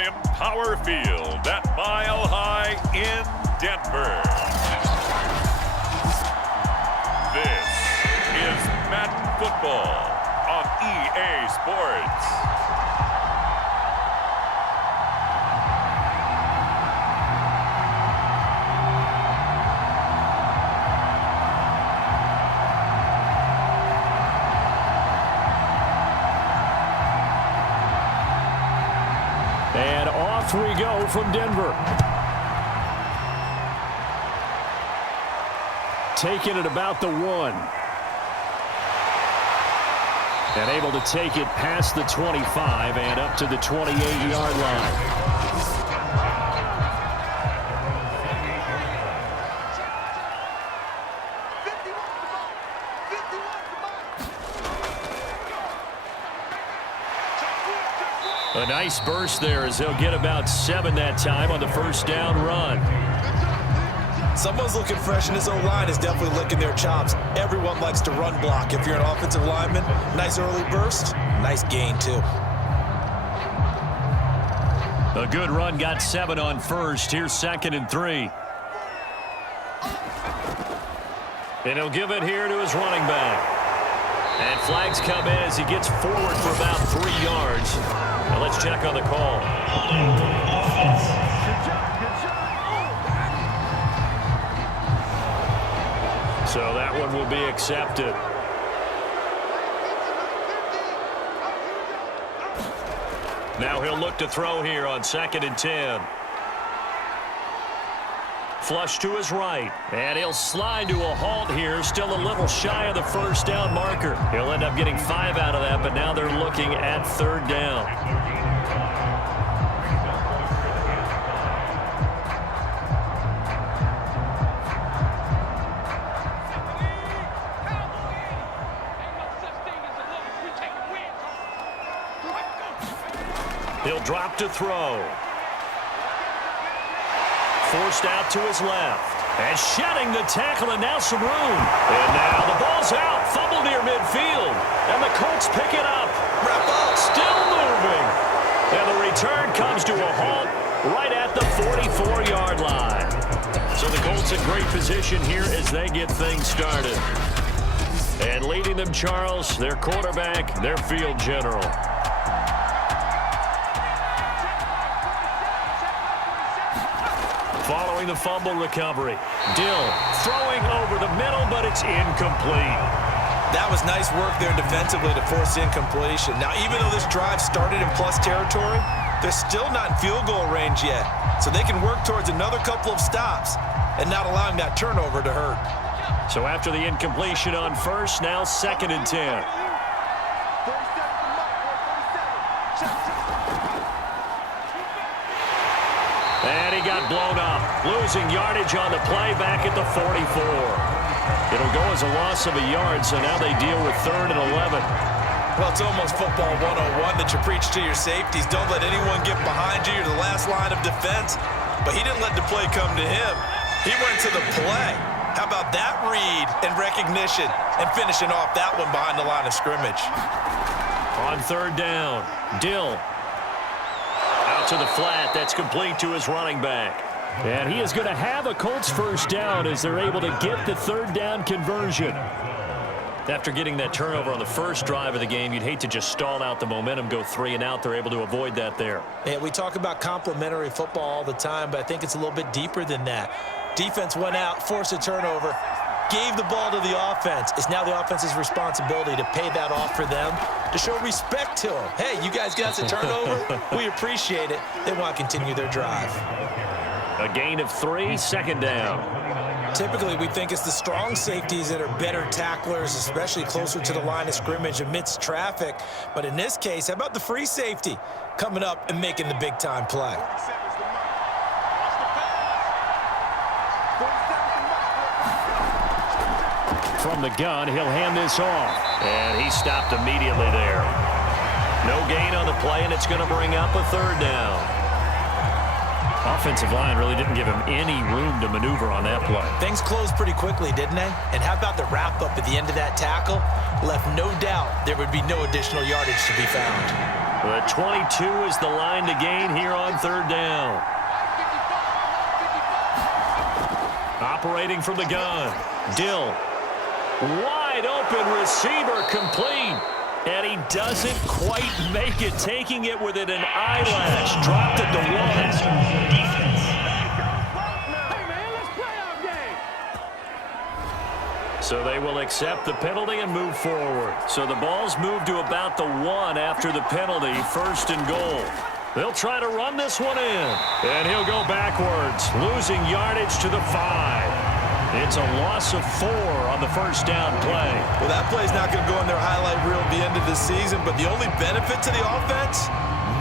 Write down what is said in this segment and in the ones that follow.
from Empower Field at Mile High in Denver. This is Madden Football on EA Sports. And off we go from Denver. Taking it about the 1. And able to take it past the 25 and up to the 28-yard line. A nice burst there as he'll get about 7 that time on the first down run. Someone's looking fresh, and his O-line is definitely licking their chops. Everyone likes to run block. If you're an offensive lineman, nice early burst, nice gain too. A good run got 7 on first. Here's 2nd and 3. And he'll give it here to his running back. And flags come in as he gets forward for about 3 yards. Now let's check on the call. So that one will be accepted. Now he'll look to throw here on 2nd and 10. Flush to his right, and he'll slide to a halt here, still a little shy of the first down marker. He'll end up getting 5 out of that, but now they're looking at 3rd down. He'll drop to throw. Forced out to his left. And shedding the tackle, and now some room. And now the ball's out. Fumble near midfield. And the Colts pick it up. Wrap up. Still moving. And the return comes to a halt right at the 44-yard line. So the Colts in great position here as they get things started. And leading them, Charles, their quarterback, their field general. Following the fumble recovery. Dill throwing over the middle, but it's incomplete. That was nice work there defensively to force incompletion. Now, even though this drive started in plus territory, they're still not in field goal range yet. So they can work towards another couple of stops and not allowing that turnover to hurt. So after the incompletion on first, now 2nd and 10. And he got blown up, losing yardage on the play back at the 44. It'll go as a loss of a yard, so now they deal with 3rd and 11. Well, it's almost football 101 that you preach to your safeties. Don't let anyone get behind you. You're the last line of defense. But he didn't let the play come to him. He went to the play. How about that read and recognition and finishing off that one behind the line of scrimmage? On 3rd down, Dill. Out to the flat. That's complete to his running back. And he is going to have a Colts first down as they're able to get the 3rd down conversion. After getting that turnover on the first drive of the game, you'd hate to just stall out the momentum, go 3 and out. They're able to avoid that there. Yeah, we talk about complementary football all the time, but I think it's a little bit deeper than that. Defense went out, forced a turnover, gave the ball to the offense. It's now the offense's responsibility to pay that off for them, to show respect to them. Hey, you guys got us a turnover? We appreciate it. They want to continue their drive. A gain of 3, 2nd down. Typically, we think it's the strong safeties that are better tacklers, especially closer to the line of scrimmage amidst traffic. But in this case, how about the free safety coming up and making the big-time play? From the gun, he'll hand this off. And he stopped immediately there. No gain on the play, and it's going to bring up a 3rd down. Offensive line really didn't give him any room to maneuver on that play. Things closed pretty quickly, didn't they? And how about the wrap-up at the end of that tackle? Left no doubt there would be no additional yardage to be found. The 22 is the line to gain here on third down. Operating from the gun. Dill. Wide open receiver complete. And he doesn't quite make it, taking it within an eyelash. Dropped it to 1. So they will accept the penalty and move forward. So the ball's moved to about the 1 after the penalty, 1st and goal. They'll try to run this one in. And he'll go backwards, losing yardage to the 5. It's a loss of 4 on the first down play. Well, that play's not going to go in their highlight reel at the end of the season, but the only benefit to the offense,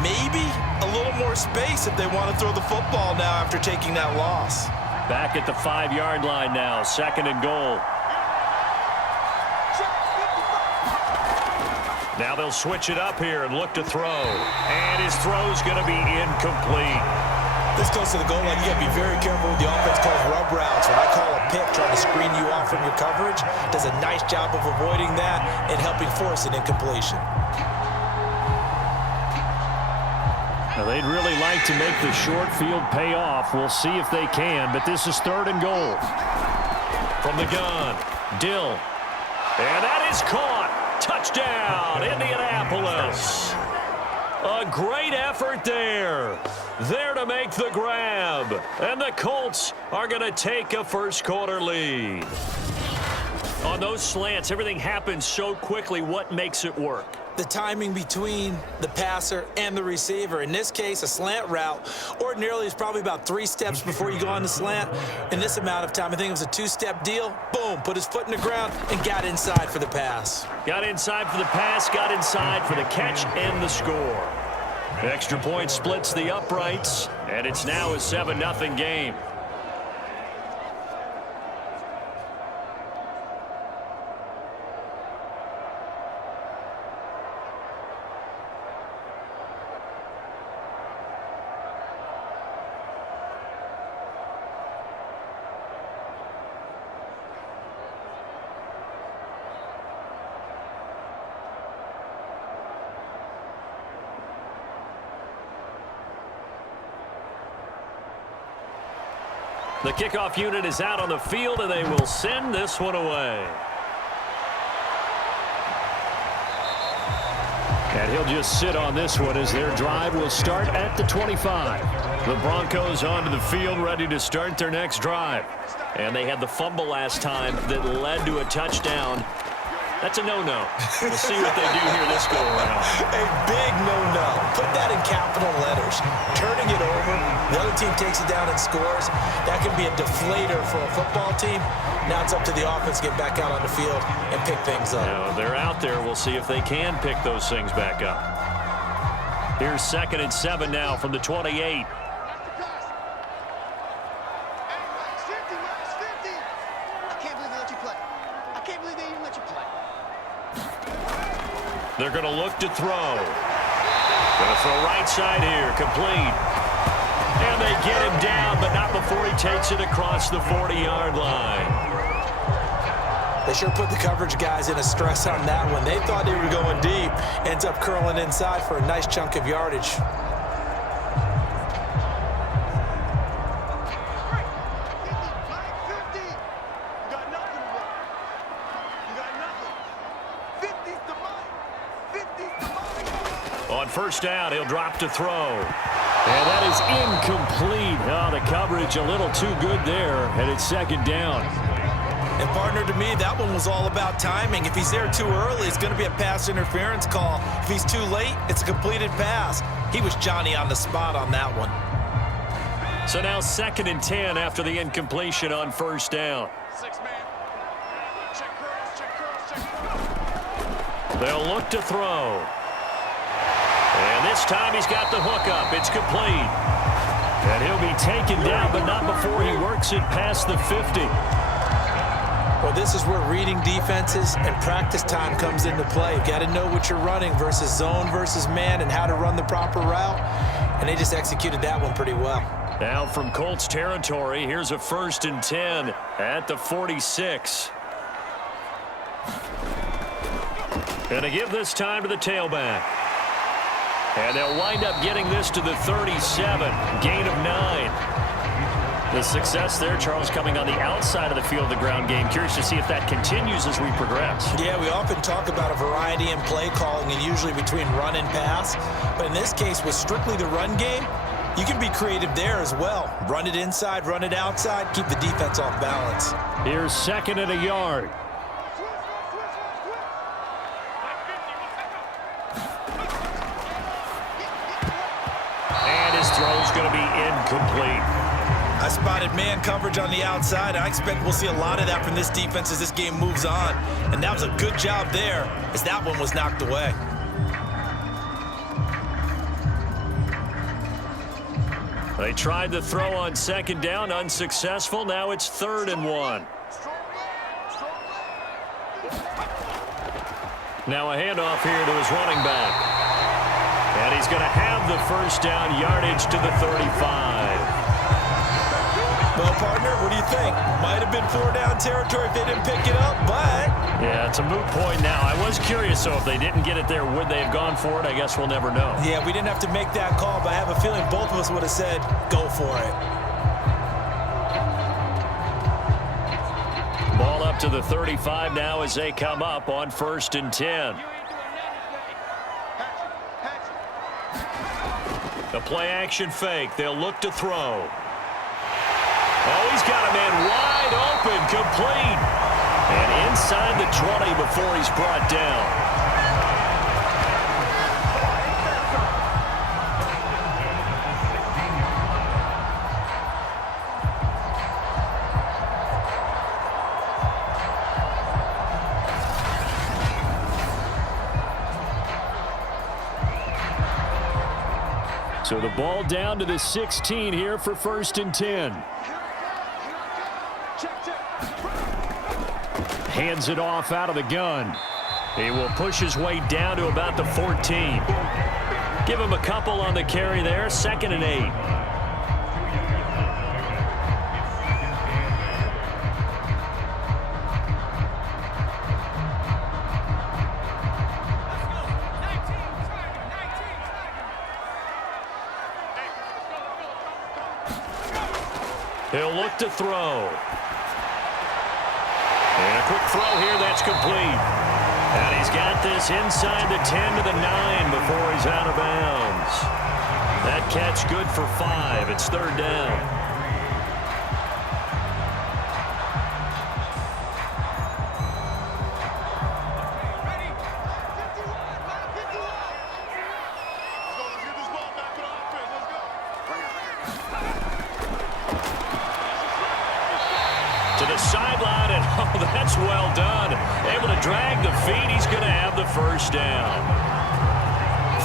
maybe a little more space if they want to throw the football now after taking that loss. Back at the 5-yard line now, 2nd and goal. Now they'll switch it up here and look to throw. And his throw's going to be incomplete. This goes to the goal line. You got to be very careful with the offense called rub routes. When I call a pick, trying to screen you off from your coverage, does a nice job of avoiding that and helping force an incompletion. Now they'd really like to make the short field pay off. We'll see if they can, but this is 3rd and goal. From the gun, Dill. And that is caught. Touchdown, Indianapolis. A great effort there. There to make the grab. And the Colts are going to take a first-quarter lead. On those slants, everything happens so quickly. What makes it work? The timing between the passer and the receiver. In this case, a slant route ordinarily is probably about 3 steps before you go on the slant. In this amount of time, I think it was a 2-step deal. Boom, put his foot in the ground and got inside for the pass. Got inside for the pass, got inside for the catch and the score. Extra point splits the uprights, and it's now a 7-0 game. The kickoff unit is out on the field, and they will send this one away. And he'll just sit on this one as their drive will start at the 25. The Broncos onto the field, ready to start their next drive. And they had the fumble last time that led to a touchdown. That's a no-no. We'll see what they do here this go-around. A big no-no. Put that in capital letters. Turning it over, the other team takes it down and scores. That can be a deflator for a football team. Now it's up to the offense to get back out on the field and pick things up. Now, they're out there. We'll see if they can pick those things back up. Here's 2nd and 7 now from the 28. They're going to look to throw. Going to throw right side here, complete. And they get him down, but not before he takes it across the 40-yard line. They sure put the coverage guys in a stress on that one. They thought they were going deep. Ends up curling inside for a nice chunk of yardage. On first down, he'll drop to throw. And that is incomplete. Oh, the coverage a little too good there, and it's 2nd down. And partner, to me, that one was all about timing. If he's there too early, it's going to be a pass interference call. If he's too late, it's a completed pass. He was Johnny on the spot on that one. So now 2nd and 10 after the incompletion on first down. 6-man. Check curls. They'll look to throw. And this time he's got the hook up. It's complete. And he'll be taken down, but not before he works it past the 50. Well, this is where reading defenses and practice time comes into play. You've got to know what you're running versus zone versus man and how to run the proper route. And they just executed that one pretty well. Now from Colts territory, here's a 1st and 10 at the 46. Going to give this time to the tailback. And they'll wind up getting this to the 37. Gain of 9. The success there, Charles, coming on the outside of the field of the ground game. Curious to see if that continues as we progress. Yeah, we often talk about a variety in play calling and usually between run and pass. But in this case, with strictly the run game, you can be creative there as well. Run it inside, run it outside, keep the defense off balance. Here's 2nd and a yard. And his throw's going to be incomplete. I spotted man coverage on the outside. I expect we'll see a lot of that from this defense as this game moves on. And that was a good job there as that one was knocked away. They tried the throw on 2nd down, unsuccessful. Now it's 3rd and 1. Now a handoff here to his running back. And he's going to have the 1st down, yardage to the 35. Well, partner, what do you think? Might have been 4-down territory if they didn't pick it up, but... Yeah, it's a moot point now. I was curious, so if they didn't get it there, would they have gone for it? I guess we'll never know. Yeah, we didn't have to make that call, but I have a feeling both of us would have said, go for it. Ball up to the 35 now as they come up on 1st and 10. The play-action fake. They'll look to throw. Oh, he's got a man wide open, complete. And inside the 20 before he's brought down. So the ball down to the 16 here for 1st and 10. Hands it off out of the gun. He will push his way down to about the 14. Give him a couple on the carry there. 2nd and 8. He'll look to throw. And a quick throw here, that's complete. And he's got this inside the 10 to the 9 before he's out of bounds. That catch good for 5. It's 3rd down. To the sideline, and oh, that's well done. Able to drag the feet. He's going to have the 1st down.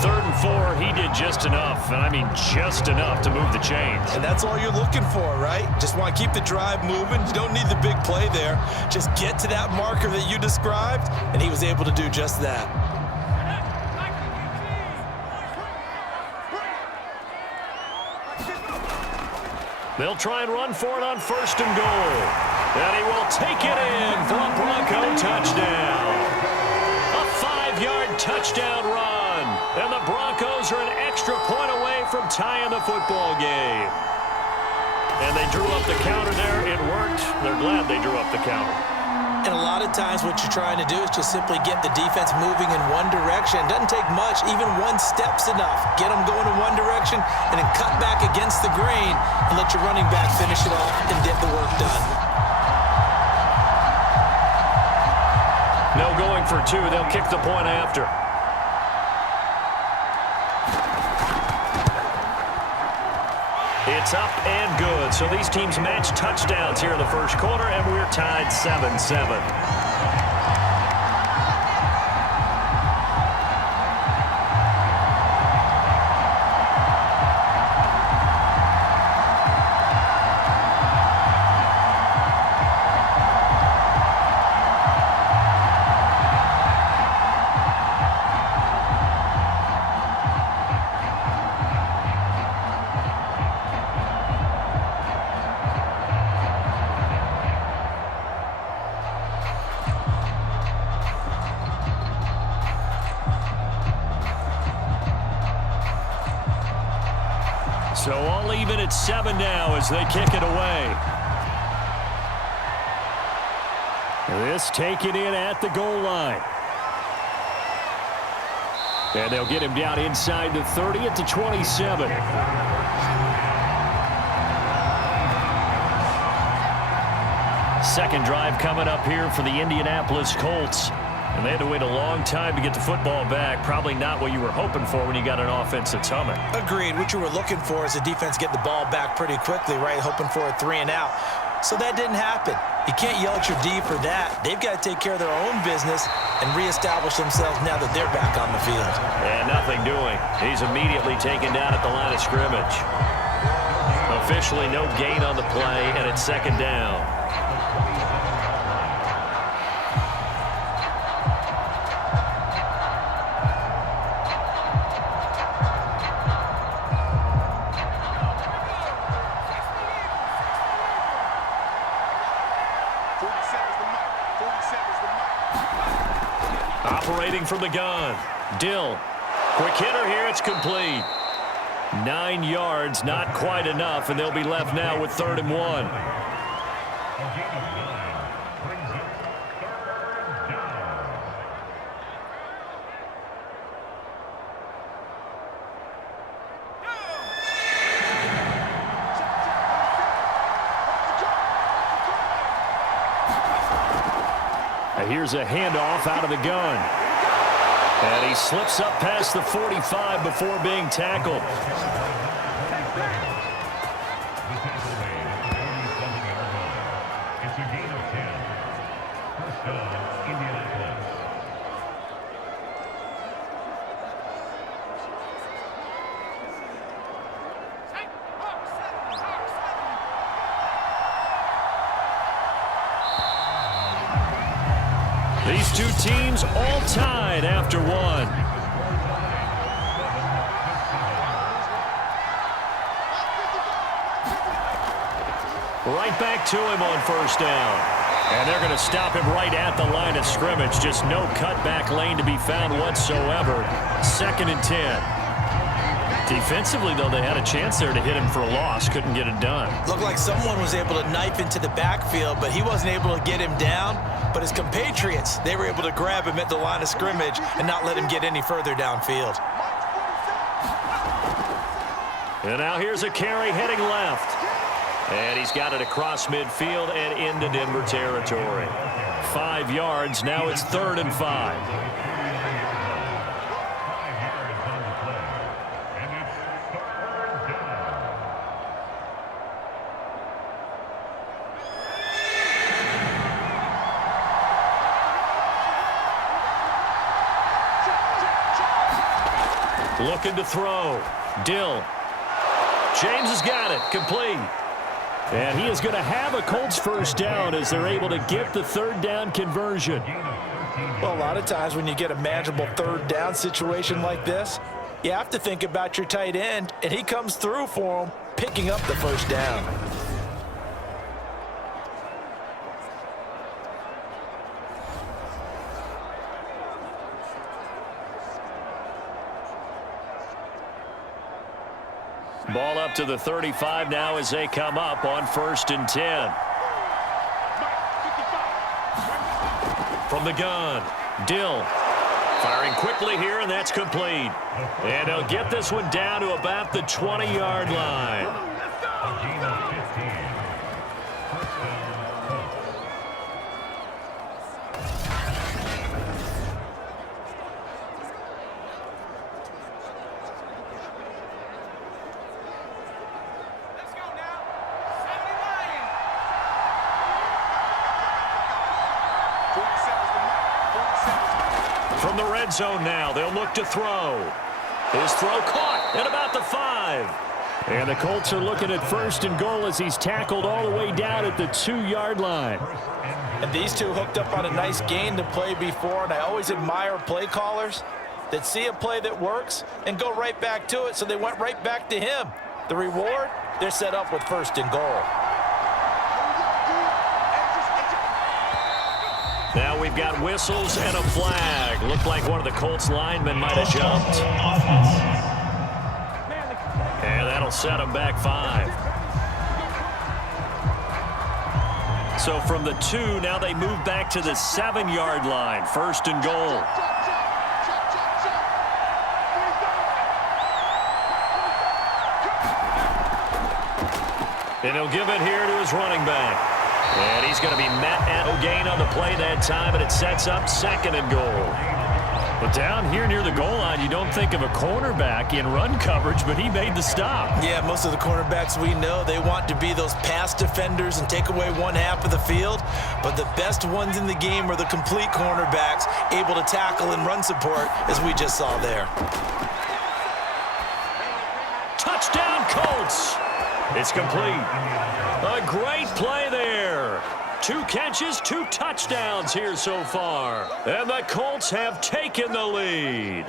3rd and 4, he did just enough, and I mean just enough to move the chains. And that's all you're looking for, right? Just want to keep the drive moving. You don't need the big play there. Just get to that marker that you described, and he was able to do just that. They'll try and run for it on 1st and goal. And he will take it in for a Bronco touchdown. A 5-yard touchdown run. And the Broncos are an extra point away from tying the football game. And they drew up the counter there. It worked. They're glad they drew up the counter. And a lot of times what you're trying to do is just simply get the defense moving in one direction. It doesn't take much. Even one step's enough. Get them going in one direction and then cut back against the grain and let your running back finish it off and get the work done. No going for 2. They'll kick the point after. It's up and good. So these teams match touchdowns here in the 1st quarter, and we're tied 7-7. So all even at 7 now as they kick it away. This taken in at the goal line. And they'll get him down inside the 30 at the 27. Second drive coming up here for the Indianapolis Colts. And they had to wait a long time to get the football back. Probably not what you were hoping for when you got an offense that's humming. Agreed. What you were looking for is a defense get the ball back pretty quickly, right? Hoping for a 3 and out. So that didn't happen. You can't yell at your D for that. They've got to take care of their own business and reestablish themselves now that they're back on the field. And nothing doing. He's immediately taken down at the line of scrimmage. Officially no gain on the play, and it's second down. Operating from the gun. Dill. Quick hitter here. It's complete. 9 yards, not quite enough, and they'll be left now with 3rd and 1. Here's a handoff out of the gun. And he slips up past the 45 before being tackled. It's a gain of 10. First down, Indianapolis. These two teams all tied after one. Right back to him on first down. And they're going to stop him right at the line of scrimmage. Just no cutback lane to be found whatsoever. 2nd and 10. Defensively, though, they had a chance there to hit him for a loss. Couldn't get it done. Looked like someone was able to knife into the backfield, but he wasn't able to get him down. But his compatriots, they were able to grab him at the line of scrimmage and not let him get any further downfield. And now here's a carry heading left. And he's got it across midfield and into Denver territory. 5 yards. Now it's 3rd and 5. Looking to throw. Dill. James has got it. Complete. And he is going to have a Colts first down as they're able to get the 3rd down conversion. Well, a lot of times when you get a manageable 3rd down situation like this, you have to think about your tight end, and he comes through for him, picking up the first down. Ball up to the 35 now as they come up on 1st and 10. From the gun, Dill firing quickly here, and that's complete. And he'll get this one down to about the 20-yard line. From the red zone now, they'll look to throw. His throw caught at about the 5. And the Colts are looking at 1st and goal as he's tackled all the way down at the 2-yard line. And these two hooked up on a nice gain to play before, and I always admire play callers that see a play that works and go right back to it, so they went right back to him. The reward, they're set up with 1st and goal. Now we've got whistles and a flag. Looked like one of the Colts linemen might have jumped. And that'll That'll set them back 5. So from the 2, now they move back to the 7-yard line. 1st and goal. And he'll give it here to his running back. And he's going to be met at no gain on the play that time, and it sets up 2nd and goal. But down here near the goal line, you don't think of a cornerback in run coverage, but he made the stop. Yeah, most of the cornerbacks we know, they want to be those pass defenders and take away one half of the field. But the best ones in the game are the complete cornerbacks, able to tackle and run support, as we just saw there. Touchdown, Colts! It's complete. A great play there. 2 catches, 2 touchdowns here so far. And the Colts have taken the lead.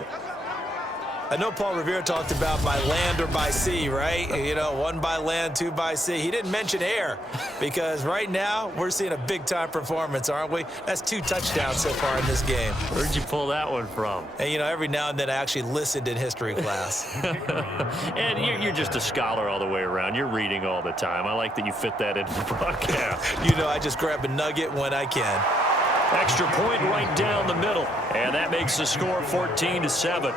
I know Paul Revere talked about by land or by sea, right? You know, 1 by land, 2 by sea. He didn't mention air because right now we're seeing a big-time performance, aren't we? That's 2 touchdowns so far in this game. Where'd you pull that one from? And, you know, every now and then I actually listened in history class. And you're just a scholar all the way around. You're reading all the time. I like that you fit that into the broadcast. You know, I just grab a nugget when I can. Extra point right down the middle. And that makes the score 14-7.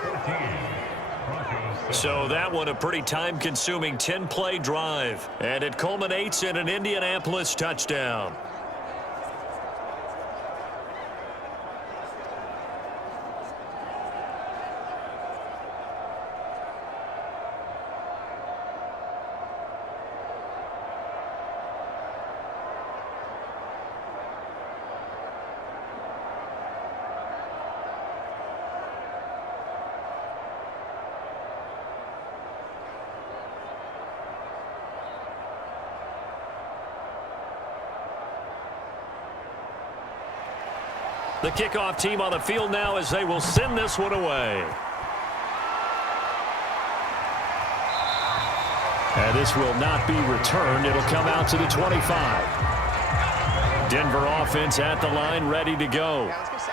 So that one a pretty time-consuming 10-play drive. And it culminates in an Indianapolis touchdown. The kickoff team on the field now as they will send this one away. And this will not be returned. It'll come out to the 25. Denver offense at the line, ready to go.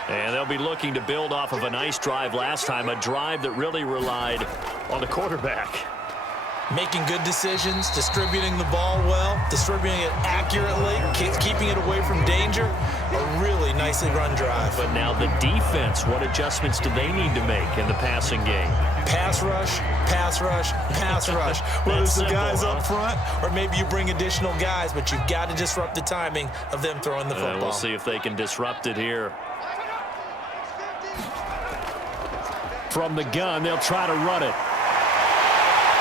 And they'll be looking to build off of a nice drive last time, a drive that really relied on the quarterback. Making good decisions, distributing the ball well, distributing it accurately, keeping it away from danger. A really nicely run drive. But now the defense, what adjustments do they need to make in the passing game? Pass rush, pass rush, pass rush. Whether it's the guys up front or maybe you bring additional guys, but you've got to disrupt the timing of them throwing the football. We'll see if they can disrupt it here. From the gun, they'll try to run it.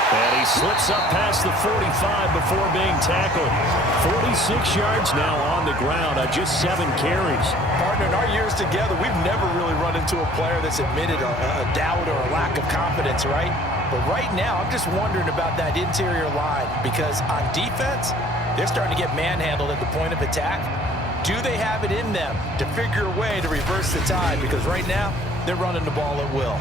And he slips up past the 45 before being tackled. 46 yards now on the ground on just 7 carries. Partner, in our years together, we've never really run into a player that's admitted a doubt or a lack of confidence, right? But right now, I'm just wondering about that interior line because on defense, they're starting to get manhandled at the point of attack. Do they have it in them to figure a way to reverse the tide? Because right now, they're running the ball at will.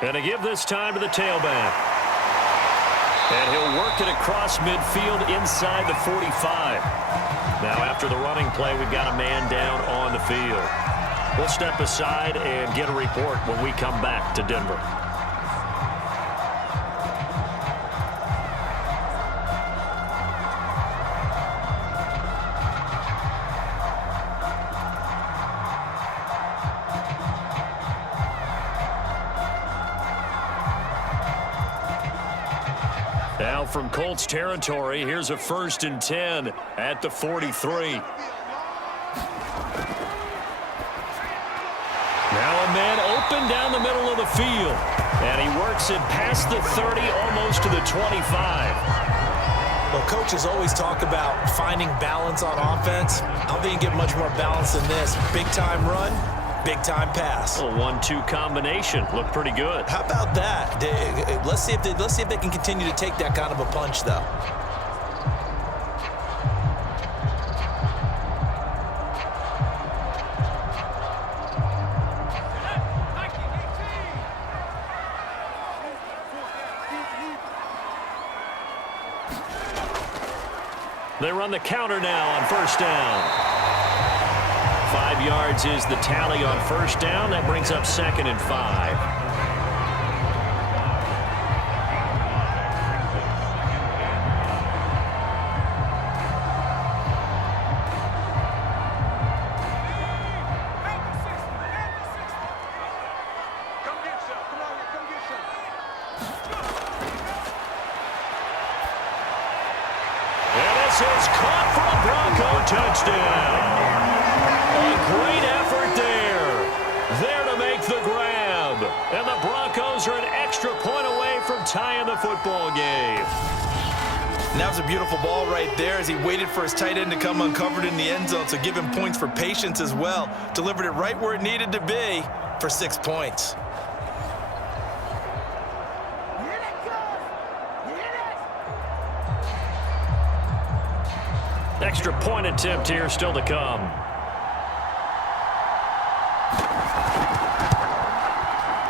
And to give this time to the tailback. And he'll work it across midfield inside the 45. Now after the running play, we've got a man down on the field. We'll step aside and get a report when we come back to Denver. Now from Colts territory, here's a 1st and 10 at the 43. Now a man open down the middle of the field. And he works it past the 30, almost to the 25. Well, coaches always talk about finding balance on offense. I don't think you get much more balance than this. Big-time run, big-time pass. A 1-2 combination. Looked pretty good. How about that? Let's see if they can continue to take that kind of a punch, though. They run the counter now on first down. 5 yards is the tally on first down. That brings up 2nd and 5. Is caught for a Bronco touchdown. A great effort there to make the grab. And the Broncos are an extra point away from tying the football game. And that was a beautiful ball right there as he waited for his tight end to come uncovered in the end zone, so give him points for patience as well. Delivered it right where it needed to be for 6 points. Extra point attempt here still to come.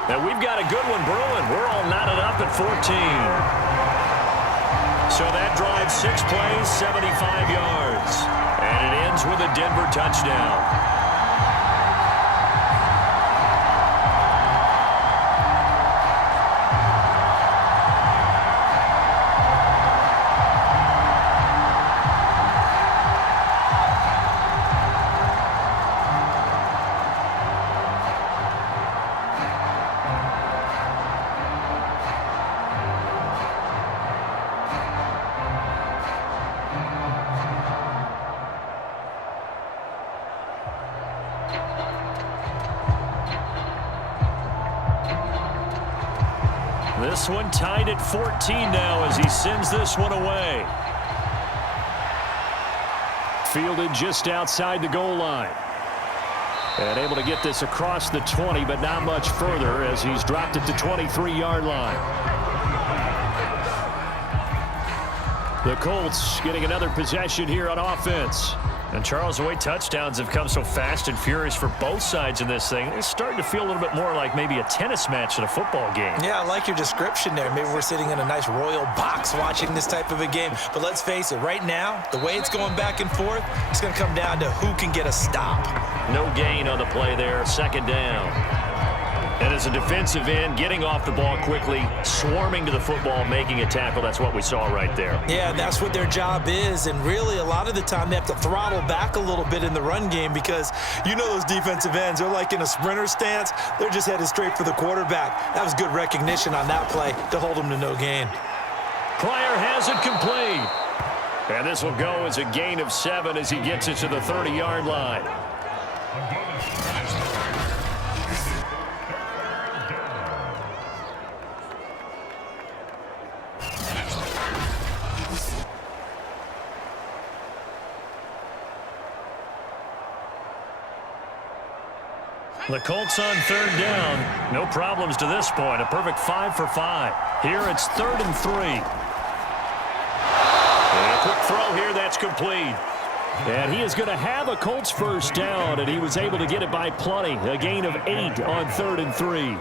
And we've got a good one brewing. We're all knotted up at 14. So that drives 6 plays, 75 yards. And it ends with a Denver touchdown. This one tied at 14 now as he sends this one away. Fielded just outside the goal line. And able to get this across the 20, but not much further as he's dropped it to 23-yard line. The Colts getting another possession here on offense. And Charles, the way touchdowns have come so fast and furious for both sides in this thing, it's starting to feel a little bit more like maybe a tennis match than a football game. Yeah, I like your description there. Maybe we're sitting in a nice royal box watching this type of a game. But let's face it, right now, the way it's going back and forth, it's going to come down to who can get a stop. No gain on the play there, 2nd down. And as a defensive end, getting off the ball quickly, swarming to the football, making a tackle, that's what we saw right there. Yeah, that's what their job is, and really a lot of the time they have to throttle back a little bit in the run game because you know those defensive ends, they're like in a sprinter stance. They're just headed straight for the quarterback. That was good recognition on that play to hold them to no gain. Pryor has it complete. And this will go as a gain of 7 as he gets it to the 30-yard line. The Colts on 3rd down. No problems to this point. A perfect 5 for 5. Here it's 3rd and 3. And a quick throw here. That's complete. And he is going to have a Colts first down, and he was able to get it by plenty. A gain of 8 on 3rd and 3.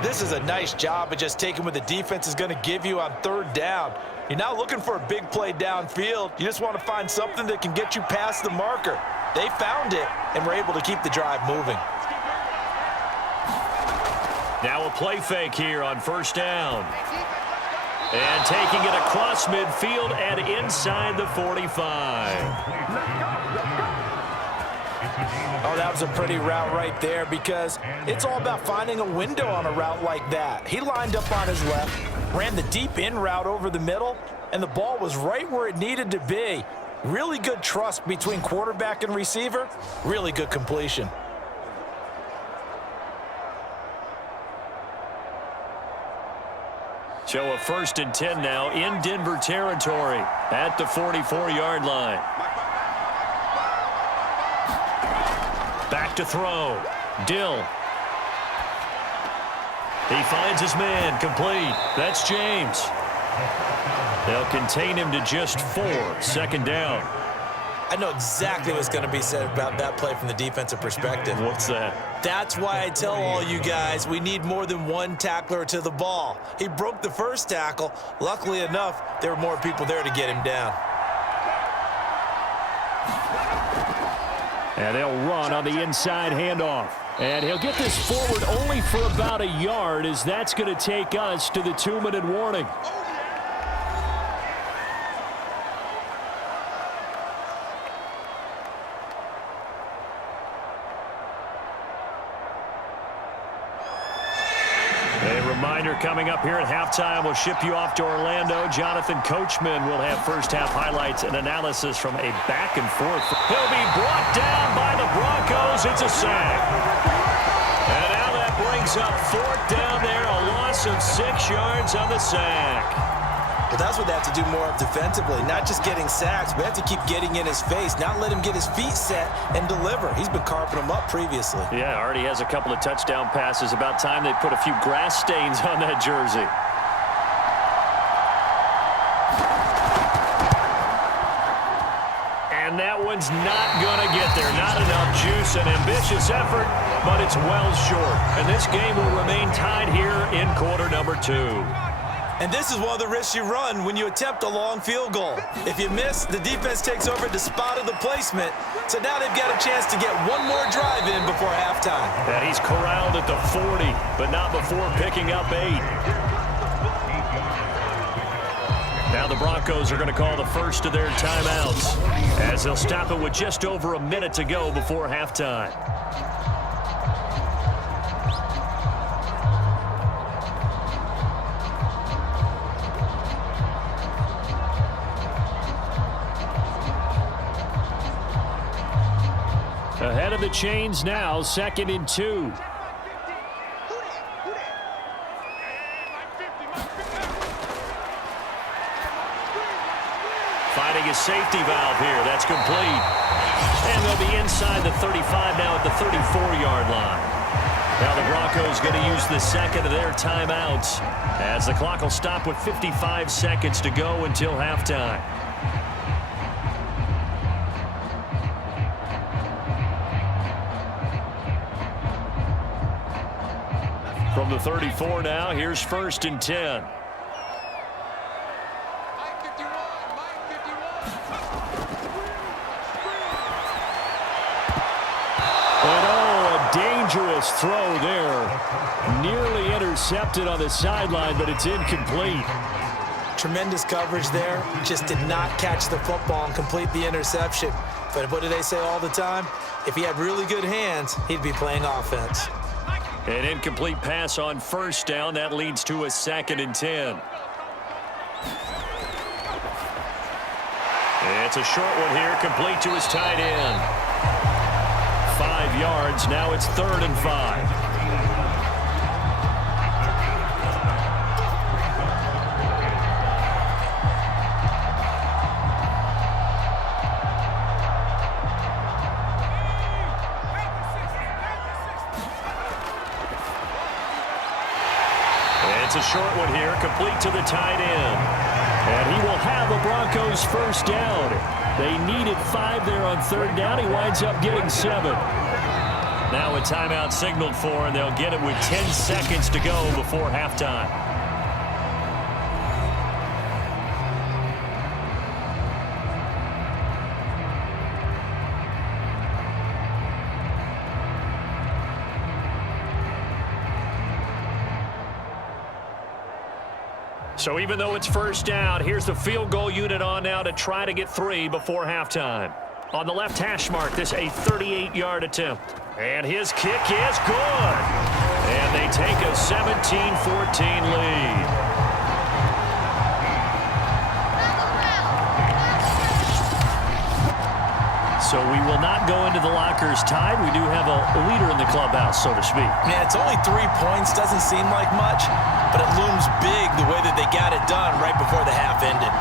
This is a nice job of just taking what the defense is going to give you on 3rd down. You're not looking for a big play downfield. You just want to find something that can get you past the marker. They found it and were able to keep the drive moving. Now a play fake here on 1st down. And taking it across midfield and inside the 45. Oh, that was a pretty route right there because it's all about finding a window on a route like that. He lined up on his left, ran the deep in route over the middle, and the ball was right where it needed to be. Really good trust between quarterback and receiver. Really good completion. So a 1st and 10 now in Denver territory at the 44-yard line. Back to throw. Dill. He finds his man, complete. That's James. They'll contain him to just 4, 2nd down. I know exactly what's going to be said about that play from the defensive perspective. What's that? That's why I tell all you guys we need more than one tackler to the ball. He broke the first tackle. Luckily enough, there were more people there to get him down. And they'll run on the inside handoff. And he'll get this forward only for about a yard, as that's going to take us to the 2-minute warning. Reminder coming up here at halftime, we'll ship you off to Orlando. Jonathan Coachman will have first-half highlights and analysis from a back-and-forth. He'll be brought down by the Broncos. It's a sack. And now that brings up 4th down there, a loss of 6 yards on the sack. Well, that's what they have to do more of defensively, not just getting sacks. We have to keep getting in his face, not let him get his feet set and deliver. He's been carping them up previously. Yeah, already has a couple of touchdown passes. About time they put a few grass stains on that jersey. And that one's not going to get there. Not enough juice, an ambitious effort, but it's well short. And this game will remain tied here in quarter number 2. And this is one of the risks you run when you attempt a long field goal. If you miss, the defense takes over the spot of the placement. So now they've got a chance to get one more drive in before halftime. And he's corralled at the 40, but not before picking up 8. Now the Broncos are going to call the first of their timeouts, as they'll stop it with just over a minute to go before halftime. Ahead of the chains now, 2nd and 2. Finding a safety valve here. That's complete. And they'll be inside the 35 now at the 34-yard line. Now the Broncos going to use the second of their timeouts, as the clock will stop with 55 seconds to go until halftime. From the 34 now, here's 1st and 10. And a dangerous throw there. Nearly intercepted on the sideline, but it's incomplete. Tremendous coverage there. Just did not catch the football and complete the interception. But what do they say all the time? If he had really good hands, he'd be playing offense. An incomplete pass on 1st down. That leads to a 2nd and 10. It's a short one here, complete to his tight end. 5 yards. Now it's 3rd and 5. It's a short one here, complete to the tight end. And he will have a Broncos 1st down. They needed 5 there on 3rd down. He winds up getting 7. Now a timeout signaled for, and they'll get it with 10 seconds to go before halftime. So even though it's 1st down, here's the field goal unit on now to try to get 3 before halftime. On the left hash mark, this a 38-yard attempt. And his kick is good. And they take a 17-14 lead. So we will not go into the lockers tied. We do have a leader in the clubhouse, so to speak. Man, it's only 3 points. Doesn't seem like much, but it looms big the way that they got it done right before the half ended.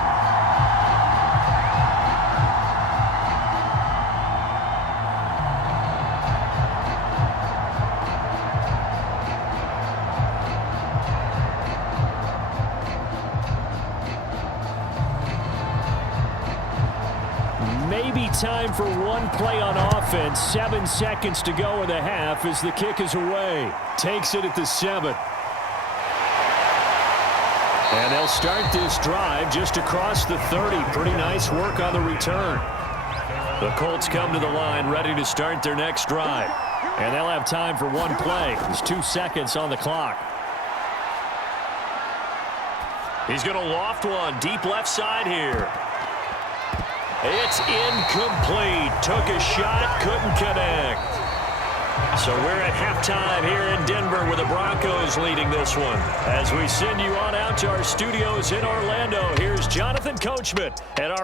Maybe time for one play on offense. 7 seconds to go in the half as the kick is away. Takes it at the 7. And they'll start this drive just across the 30. Pretty nice work on the return. The Colts come to the line ready to start their next drive. And they'll have time for one play. There's 2 seconds on the clock. He's going to loft one deep left side here. It's incomplete. Took a shot, couldn't connect. So we're at halftime here in Denver with the Broncos leading this one. As we send you on out to our studios in Orlando, here's Jonathan Coachman at our